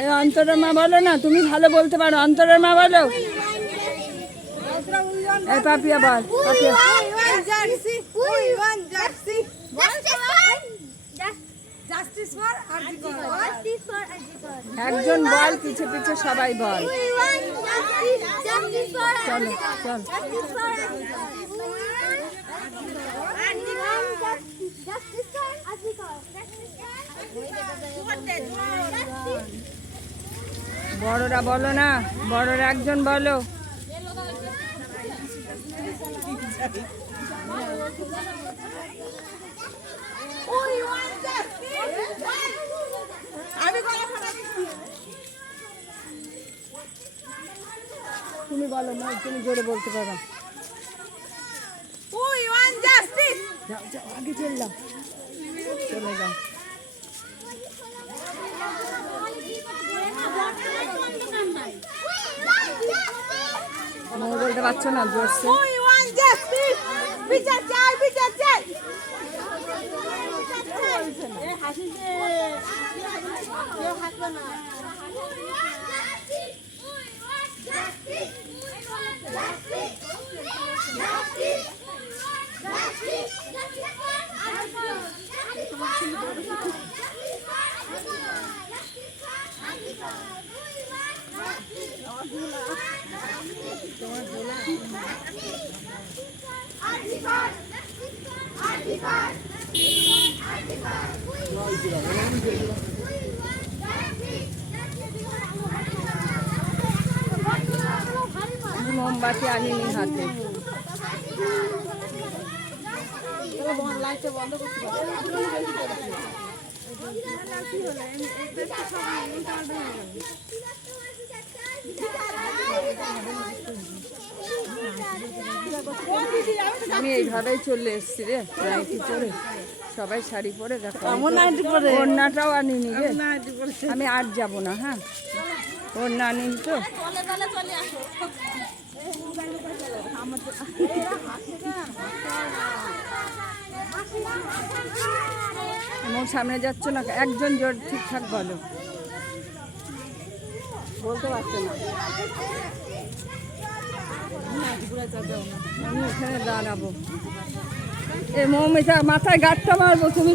এই অন্তরের মা বলো না, তুমি ভালো বলতে পারো, অন্তরের মা বলো। এই পাপিয়া বল, পাপিয়া। একজন বল, পিছে পিছে সবাই বল। চলো চল। বড়রা বলো না, বড়রা একজন বলো। তুমি বলো মা, তুমি জোরে বলতে পারো। যাও যাও, আগে চলে যাও, চলে যাও। বলতে পারছো না জোরছে। মোমবাতি আনিনি হাতে। আমি এইভাবেই চলে এসছি রে, নাইটি পরে, সবাই শাড়ি পরে। দেখো ওড়নাটাও আনিনি রে, আমি আর যাবো না। হ্যাঁ, ওড়না আনিনি তো। আমার সামনে যাচ্ছ না, একজন জোর ঠিকঠাক বলো। বলতে পারছো না। আমি এখানে দাঁড়াবো। এ মৌমিতা মাথায় গাঁটটা মারবো তুমি।